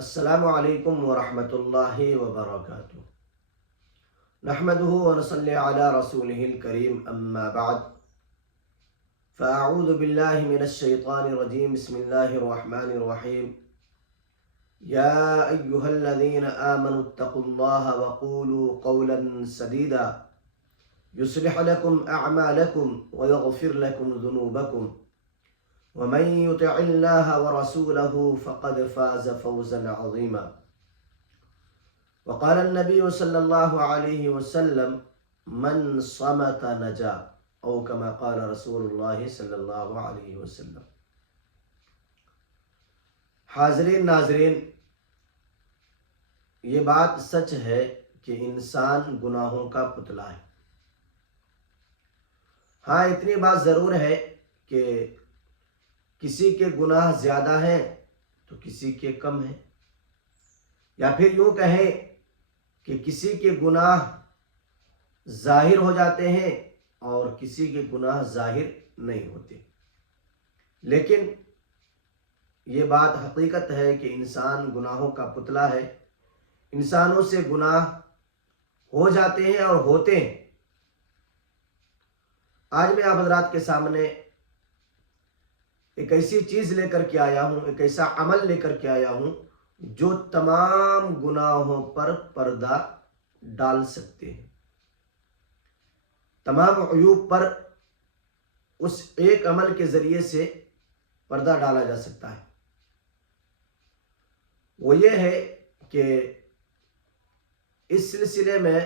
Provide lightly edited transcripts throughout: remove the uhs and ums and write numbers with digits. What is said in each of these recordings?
السلام علیکم ورحمۃ اللہ وبرکاتہ۔ نحمده ونصلی علی رسوله الکریم، اما بعد فاعوذ باللہ من الشیطان الرجیم، بسم اللہ الرحمن الرحیم۔ یا ایہا الذین آمنوا اتقوا اللہ وقولوا قولا سدیدا یصلح لکم اعمالکم ویغفر لکم ذنوبکم ومن يطع الله ورسوله فقد فاز فوزا عظيما۔ وقال النبي صلى الله عليه وسلم من صمت نجا، او كما قال رسول الله صلی اللہ علیہ وسلم۔ حاضرین ناظرین، یہ بات سچ ہے کہ انسان گناہوں کا پتلا ہے۔ ہاں، اتنی بات ضرور ہے کہ کسی کے گناہ زیادہ ہیں تو کسی کے کم ہیں، یا پھر یوں کہیں کہ کسی کے گناہ ظاہر ہو جاتے ہیں اور کسی کے گناہ ظاہر نہیں ہوتے۔ لیکن یہ بات حقیقت ہے کہ انسان گناہوں کا پتلا ہے، انسانوں سے گناہ ہو جاتے ہیں اور ہوتے ہیں۔ آج میں آپ حضرات کے سامنے ایک ایسی چیز لے کر کے آیا ہوں، ایک ایسا عمل لے کر کے آیا ہوں جو تمام گناہوں پر پردہ ڈال سکتے ہیں، تمام عیوب پر اس ایک عمل کے ذریعے سے پردہ ڈالا جا سکتا ہے۔ وہ یہ ہے کہ اس سلسلے میں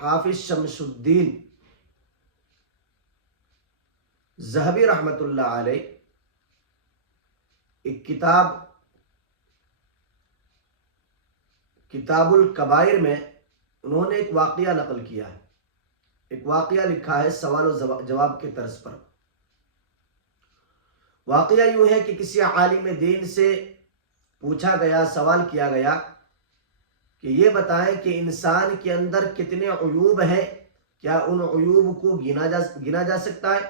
حافظ شمس الدین ذہبی رحمۃ اللہ علیہ ایک کتاب الکبائر میں انہوں نے ایک واقعہ نقل کیا ہے، ایک واقعہ لکھا ہے سوال و جواب کے طرز پر۔ واقعہ یوں ہے کہ کسی عالم دین سے پوچھا گیا، سوال کیا گیا کہ یہ بتائیں کہ انسان کے اندر کتنے عیوب ہیں، کیا ان عیوب کو گنا جا سکتا ہے،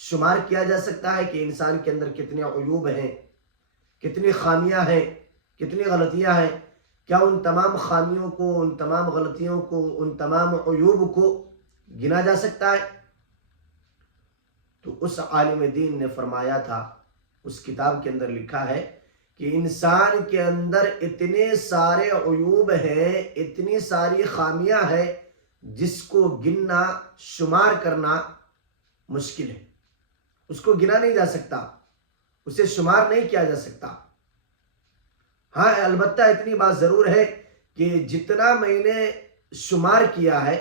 شمار کیا جا سکتا ہے کہ انسان کے اندر کتنے عیوب ہیں، کتنی خامیاں ہیں، کتنی غلطیاں ہیں؟ کیا ان تمام خامیوں کو، ان تمام غلطیوں کو، ان تمام عیوب کو گنا جا سکتا ہے؟ تو اس عالم دین نے فرمایا تھا، اس کتاب کے اندر لکھا ہے کہ انسان کے اندر اتنے سارے عیوب ہیں، اتنی ساری خامیاں ہیں جس کو گننا، شمار کرنا مشکل ہے۔ اس کو گنا نہیں جا سکتا، اسے شمار نہیں کیا جا سکتا۔ ہاں، البتہ اتنی بات ضرور ہے کہ جتنا میں نے شمار کیا ہے،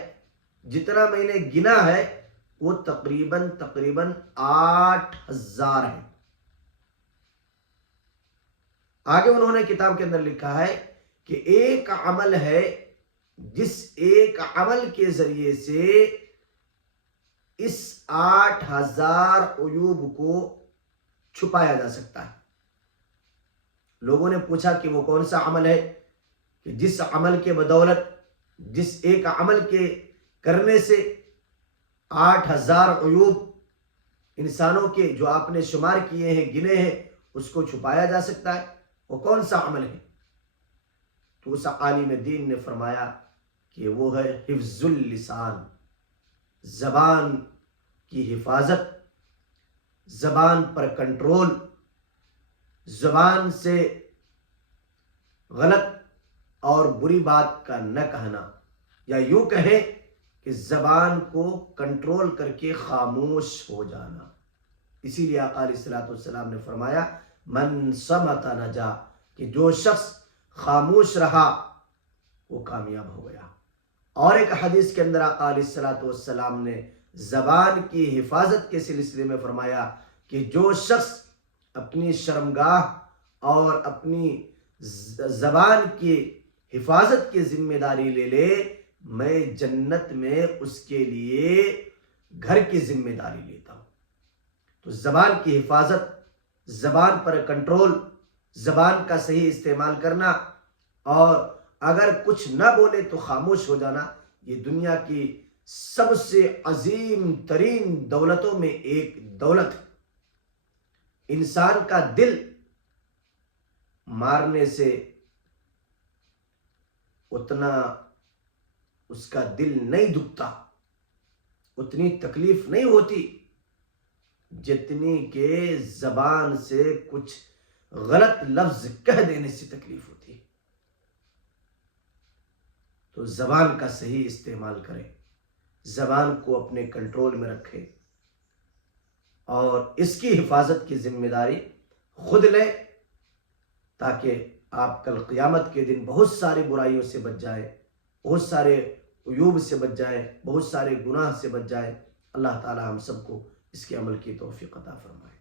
جتنا میں نے گنا ہے، وہ تقریباً 8000 ہے۔ آگے انہوں نے کتاب کے اندر لکھا ہے کہ ایک عمل ہے جس ایک عمل کے ذریعے سے اس 8000 عیوب کو چھپایا جا سکتا ہے۔ لوگوں نے پوچھا کہ وہ کون سا عمل ہے کہ جس عمل کے بدولت، جس ایک عمل کے کرنے سے 8000 عیوب انسانوں کے جو آپ نے شمار کیے ہیں، گنے ہیں، اس کو چھپایا جا سکتا ہے؟ وہ کون سا عمل ہے؟ تو اس عالم دین نے فرمایا کہ وہ ہے حفظ اللسان، زبان کی حفاظت، زبان پر کنٹرول، زبان سے غلط اور بری بات کا نہ کہنا، یا یوں کہیں کہ زبان کو کنٹرول کر کے خاموش ہو جانا۔ اسی لیے آقا علیہ الصلوۃ والسلام نے فرمایا من صمت نجا، کہ جو شخص خاموش رہا وہ کامیاب ہو گیا۔ اور ایک حدیث کے اندر آقا علیہ الصلوۃ والسلام نے زبان کی حفاظت کے سلسلے میں فرمایا کہ جو شخص اپنی شرمگاہ اور اپنی زبان کی حفاظت کی ذمہ داری لے لے، میں جنت میں اس کے لیے گھر کی ذمہ داری لیتا ہوں۔ تو زبان کی حفاظت، زبان پر کنٹرول، زبان کا صحیح استعمال کرنا، اور اگر کچھ نہ بولے تو خاموش ہو جانا، یہ دنیا کی سب سے عظیم ترین دولتوں میں ایک دولت ہے۔ انسان کا دل مارنے سے اتنا اس کا دل نہیں دکھتا، اتنی تکلیف نہیں ہوتی جتنی کہ زبان سے کچھ غلط لفظ کہہ دینے سے تکلیف ہوتی ہے۔ تو زبان کا صحیح استعمال کریں، زبان کو اپنے کنٹرول میں رکھیں اور اس کی حفاظت کی ذمہ داری خود لیں، تاکہ آپ کل قیامت کے دن بہت ساری برائیوں سے بچ جائیں، بہت سارے عیوب سے بچ جائیں، بہت سارے گناہ سے بچ جائیں۔ اللہ تعالی ہم سب کو اس کے عمل کی توفیق عطا فرمائے۔